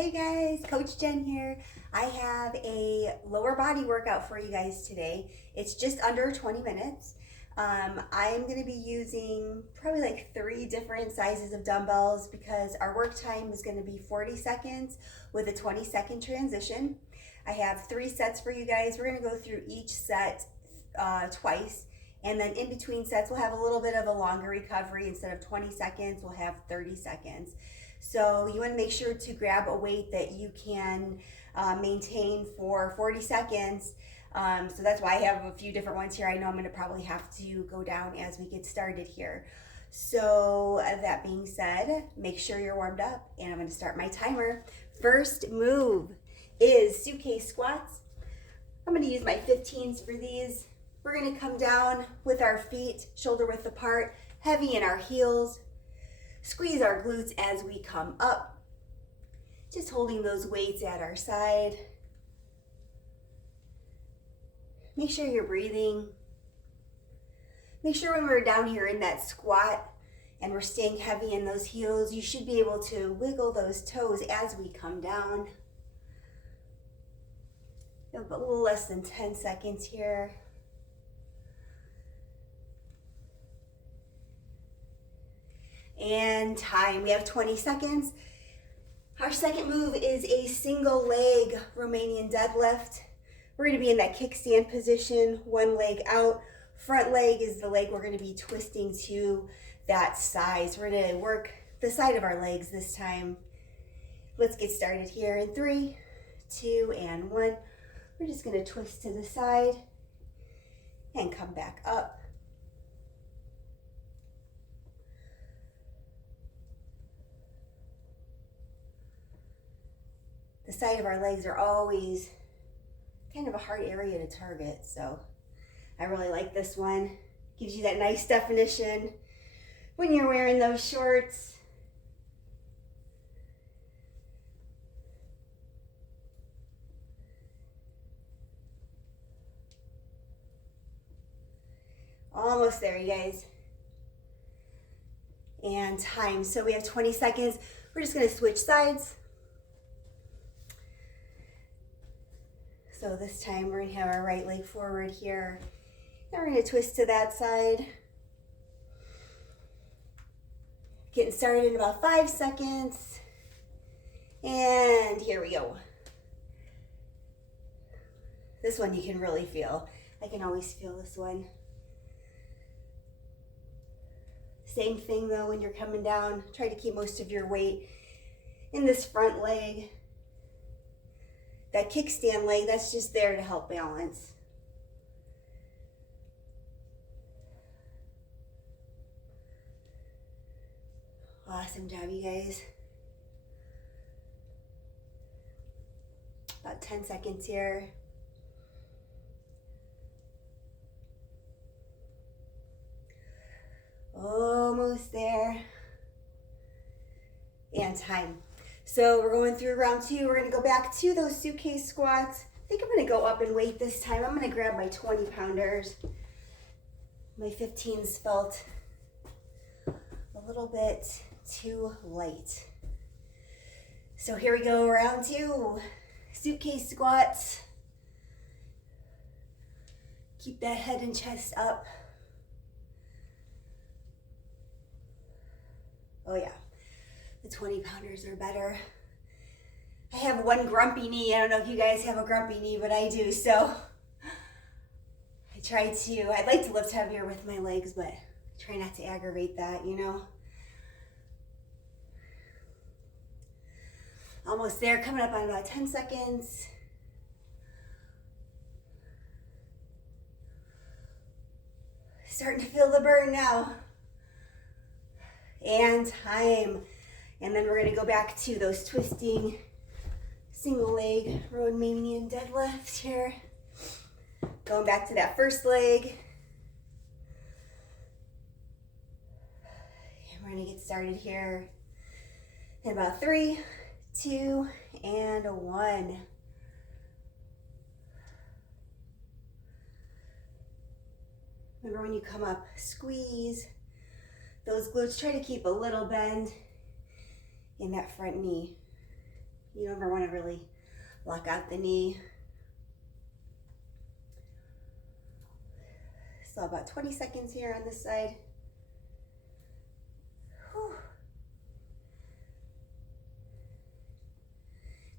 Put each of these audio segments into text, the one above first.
Hey guys, Coach Jen here. I have a lower body workout for you guys today. It's just under 20 minutes. I'm going to be using probably like 3 different sizes of dumbbells because our work time is going to be 40 seconds with a 20-second transition. I have 3 sets for you guys. We're going to go through each set twice. And then in between sets, we'll have a little bit of a longer recovery. Instead of 20 seconds, we'll have 30 seconds. So you want to make sure to grab a weight that you can maintain for 40 seconds. So that's why I have a few different ones here. I know I'm going to probably have to go down as we get started here. So that being said, make sure you're warmed up and I'm going to start my timer. First move is suitcase squats. I'm going to use my 15s for these. We're going to come down with our feet shoulder width apart, heavy in our heels. Squeeze our glutes as we come up. Just holding those weights at our side. Make sure you're breathing. Make sure when we're down here in that squat and we're staying heavy in those heels, you should be able to wiggle those toes as we come down. We have a little less than 10 seconds here. And time, we have 20 seconds. Our second move is a single leg Romanian deadlift. We're gonna be in that kickstand position, one leg out. Front leg is the leg we're gonna be twisting to that side. So we're gonna work the side of our legs this time. Let's get started here in 3, 2, and 1. We're just gonna twist to the side and come back up. The side of our legs are always kind of a hard area to target, so I really like this one. Gives you that nice definition when you're wearing those shorts. Almost there, you guys. And time, so we have 20 seconds. We're just gonna switch sides. So this time we're gonna have our right leg forward here. Then we're gonna twist to that side. Getting started in about 5 seconds. And here we go. This one you can really feel. I can always feel this one. Same thing though when you're coming down. Try to keep most of your weight in this front leg. That kickstand leg, that's just there to help balance. Awesome job, you guys. About 10 seconds here. Almost there. And time. So we're going through round 2. We're gonna go back to those suitcase squats. I think I'm gonna go up in weight this time. I'm gonna grab my 20 pounders. My 15s felt a little bit too light. So here we go, round 2. Suitcase squats. Keep that head and chest up. Oh yeah. The 20 pounders are better. I have one grumpy knee. I don't know if you guys have a grumpy knee, but I do. So I'd like to lift heavier with my legs, but I try not to aggravate that, you know. Almost there, coming up on about 10 seconds. Starting to feel the burn now. And time. And then we're gonna go back to those twisting single leg Romanian deadlifts here. Going back to that first leg. And we're gonna get started here in about 3, 2, and 1. Remember when you come up, squeeze those glutes. Try to keep a little bend in that front knee. You never want to really lock out the knee. So about 20 seconds here on this side. Whew.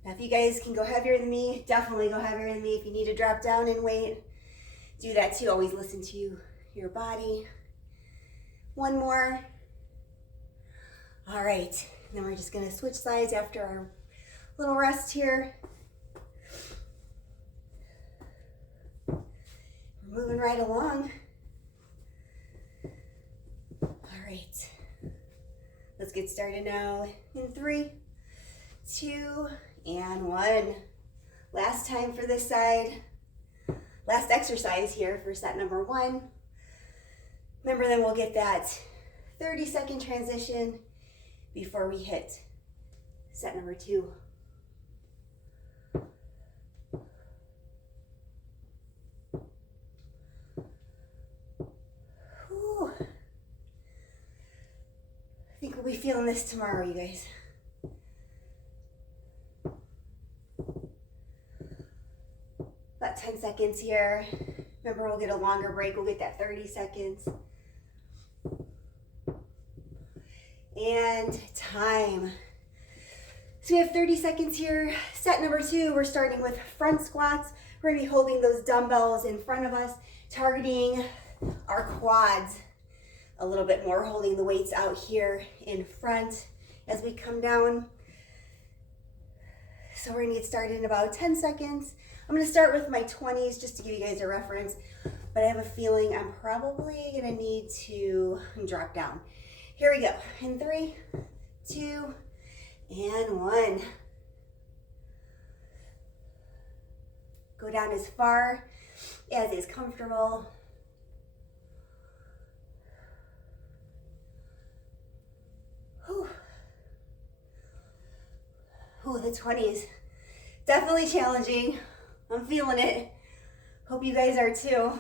Now if you guys can go heavier than me, definitely go heavier than me. If you need to drop down in weight, do that too. Always listen to your body. One more. All right, and then we're just gonna switch sides after our little rest here. We're moving right along. All right, let's get started now in 3, 2, and 1. Last time for this side. Last exercise here for set number 1. Remember, then we'll get that 30-second transition before we hit set number 2. Whew. I think we'll be feeling this tomorrow, you guys. About 10 seconds here. Remember, we'll get a longer break. We'll get that 30 seconds. And time. So we have 30 seconds here. Set number 2, we're starting with front squats. We're gonna be holding those dumbbells in front of us, targeting our quads a little bit more, holding the weights out here in front as we come down. So we're gonna get started in about 10 seconds. I'm gonna start with my 20s just to give you guys a reference, but I have a feeling I'm probably gonna need to drop down. Here we go, in 3, 2, and 1. Go down as far as is comfortable. Whew. Ooh, the 20s, definitely challenging. I'm feeling it. Hope you guys are too.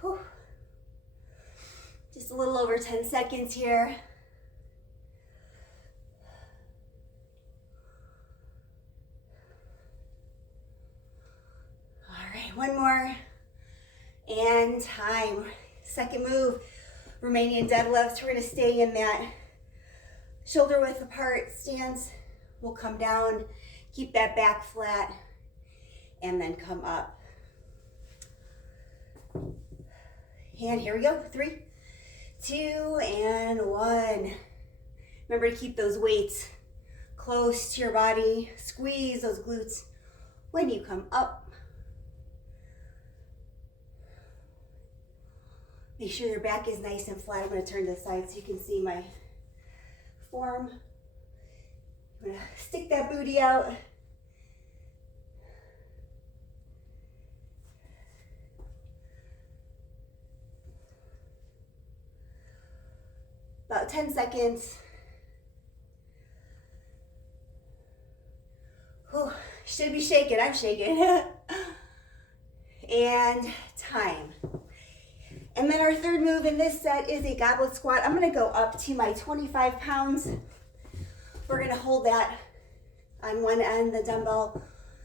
Whew. Just a little over 10 seconds here. All right, one more. And time. Second move, Romanian deadlifts. We're gonna stay in that shoulder width apart stance. We'll come down, keep that back flat, and then come up. And here we go, 3, 2, and 1. Remember to keep those weights close to your body. Squeeze those glutes when you come up. Make sure your back is nice and flat. I'm going to turn to the side so you can see my form. I'm going to stick that booty out. About 10 seconds. Whew, should be shaking, I'm shaking. And time. And then our third move in this set is a goblet squat. I'm gonna go up to my 25 pounds. We're gonna hold that on one end, the dumbbell.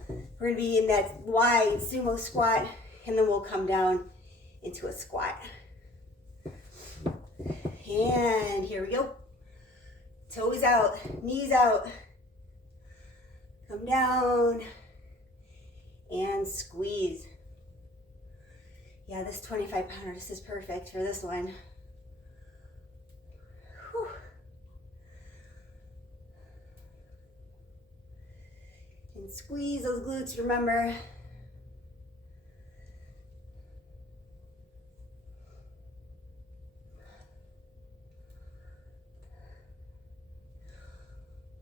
We're gonna be in that wide sumo squat, and then we'll come down into a squat. And here we go. Toes out, knees out. Come down and squeeze. Yeah, this 25 pounder, this is perfect for this one. Whew. And squeeze those glutes, remember.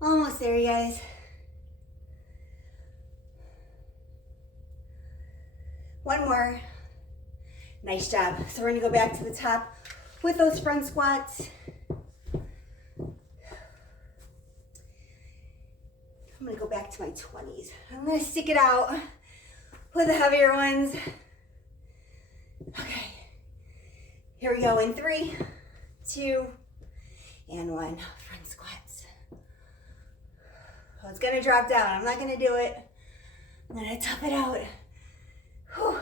Almost there, you guys. One more. Nice job. So we're gonna go back to the top with those front squats. I'm gonna go back to my 20s. I'm gonna stick it out with the heavier ones. Okay, here we go in 3, 2, and 1. Front squats. it's gonna drop down. I'm not gonna do it. I'm gonna tough it out. Whew.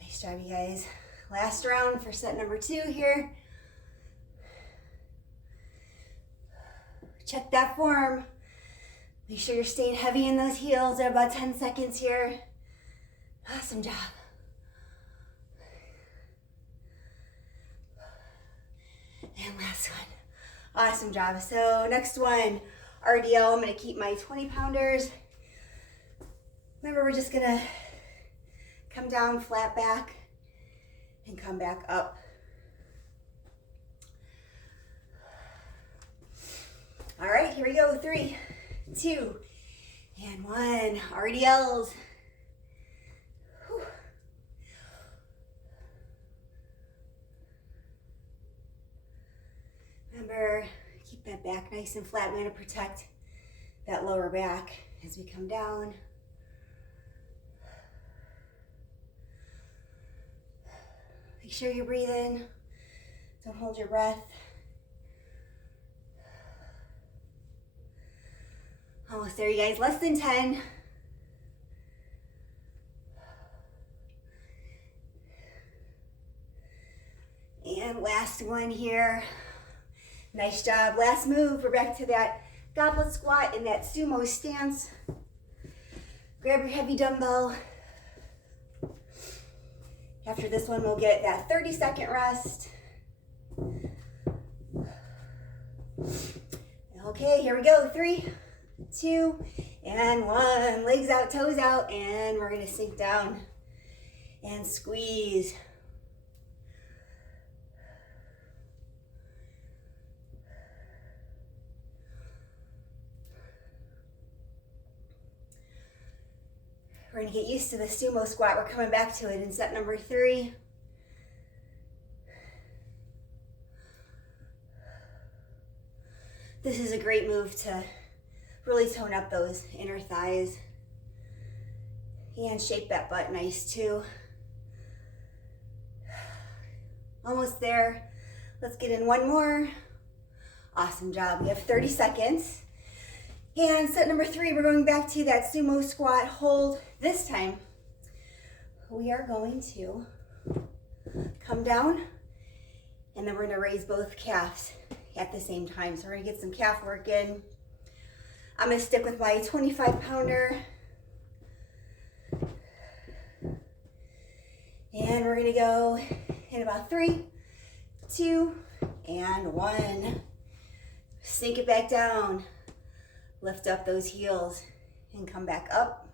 Nice job, you guys. Last round for set number 2 here. Check that form. Make sure you're staying heavy in those heels at about 10 seconds here. Awesome job. And last one. Awesome job. So next one, RDL. I'm going to keep my 20 pounders. Remember, we're just going to come down flat back and come back up. All right, here we go. 3, 2, and 1. RDLs. Whew. Remember, keep that back nice and flat. We're going to protect that lower back as we come down. Make sure you breathe in. Don't hold your breath. Almost there, you guys. Less than 10. And last one here. Nice job. Last move. We're back to that goblet squat in that sumo stance. Grab your heavy dumbbell. After this one, we'll get that 30-second rest. Okay, here we go. 3, 2, and 1. Legs out, toes out, and we're gonna sink down and squeeze. We're gonna get used to the sumo squat. We're coming back to it in set number 3. This is a great move to really tone up those inner thighs and shape that butt nice too. Almost there. Let's get in one more. Awesome job. We have 30 seconds. And set number 3, we're going back to that sumo squat hold. This time, we are going to come down and then we're going to raise both calves at the same time. So we're going to get some calf work in. I'm going to stick with my 25 pounder. And we're going to go in about 3, 2, and 1. Sink it back down. Lift up those heels and come back up.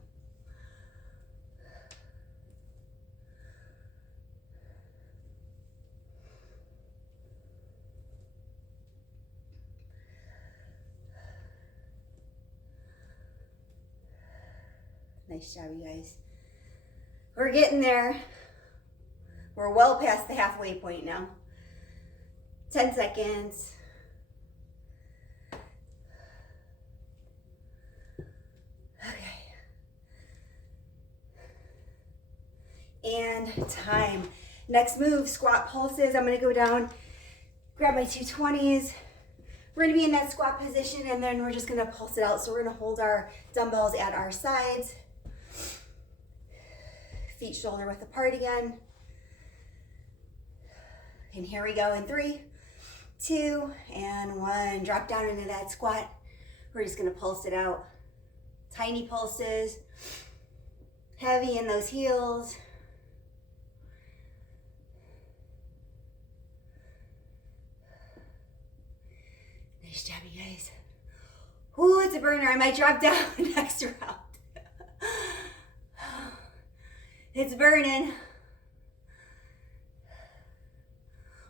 Nice job, you guys. We're getting there. We're well past the halfway point now. 10 seconds. And time. Next move, squat pulses. I'm gonna go down, grab my 220s. We're gonna be in that squat position and then we're just gonna pulse it out. So we're gonna hold our dumbbells at our sides. Feet shoulder width apart again. And here we go in 3, 2, and 1. Drop down into that squat. We're just gonna pulse it out. Tiny pulses. Heavy in those heels. Nice job, you guys. Ooh, it's a burner. I might drop down next round. It's burning.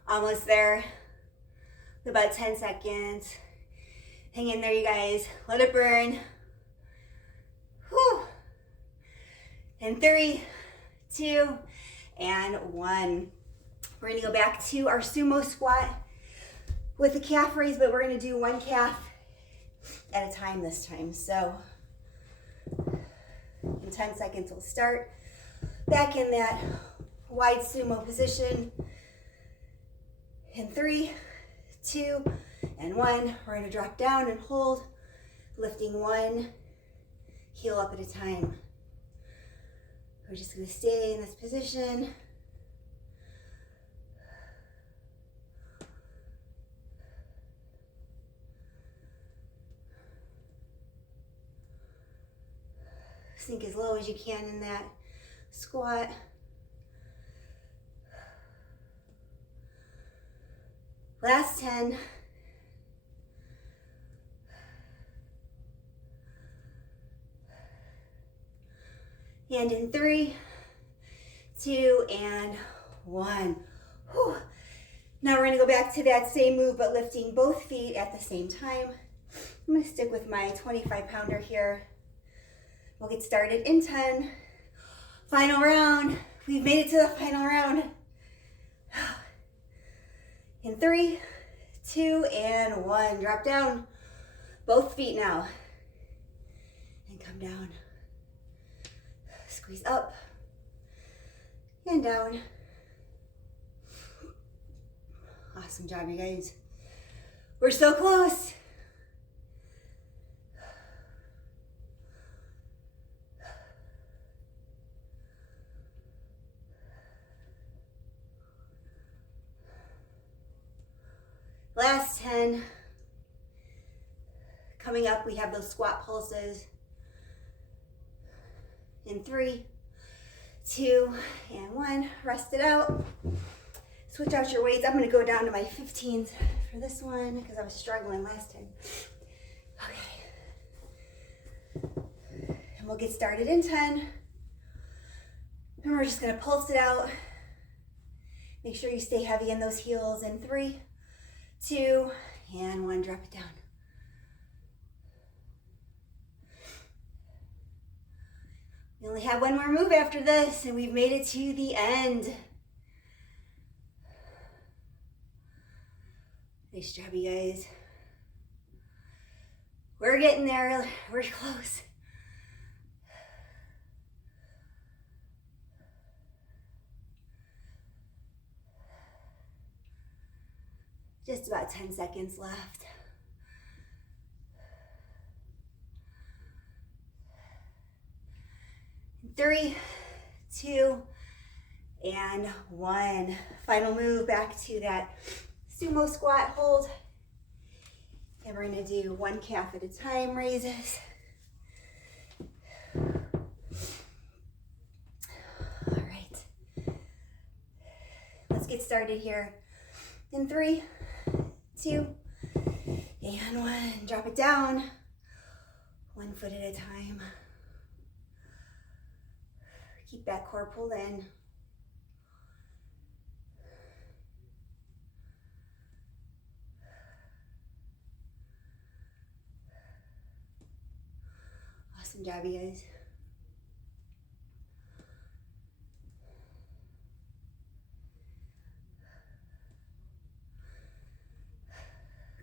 Almost there. About 10 seconds. Hang in there, you guys. Let it burn. Whew. And 3, 2, and 1. We're gonna go back to our sumo squat with the calf raise, but we're gonna do one calf at a time this time. So in 10 seconds, we'll start. back in that wide sumo position. In 3, 2, and 1. We're gonna drop down and hold, lifting one heel up at a time. We're just gonna stay in this position. Sink as low as you can in that squat. Last 10. And in 3, 2, and 1. Whew. Now we're gonna go back to that same move, but lifting both feet at the same time. I'm gonna stick with my 25-pounder here. We'll get started in 10. Final round. We've made it to the final round. In 3, 2, and 1. Drop down. Both feet now. And come down. Squeeze up. And down. Awesome job, you guys. We're so close. Last 10. Coming up, we have those squat pulses. In 3, 2, and 1. Rest it out. Switch out your weights. I'm gonna go down to my 15s for this one because I was struggling last time. Okay. And we'll get started in 10. And we're just gonna pulse it out. Make sure you stay heavy in those heels in 3, 2, and 1. Drop it down. We only have one more move after this, and we've made it to the end. Nice job, you guys. We're getting there. We're close. Just about 10 seconds left. Three, 2, and 1. Final move back to that sumo squat hold. And we're gonna do one calf at a time raises. All right. Let's get started here. In 3, 2, and 1. Drop it down. 1 foot at a time. Keep that core pulled in. Awesome job, you guys.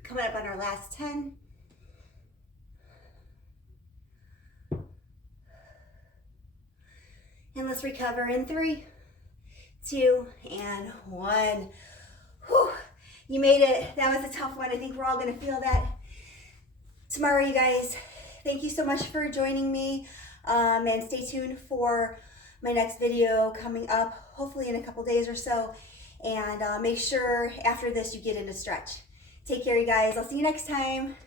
Coming up on our last 10. And let's recover in 3, 2, and 1. Whew. You made it. That was a tough one. I think we're all gonna feel that tomorrow, you guys. Thank you so much for joining me. And stay tuned for my next video coming up, hopefully in a couple days or so. And make sure after this you get in a stretch. Take care, you guys. I'll see you next time.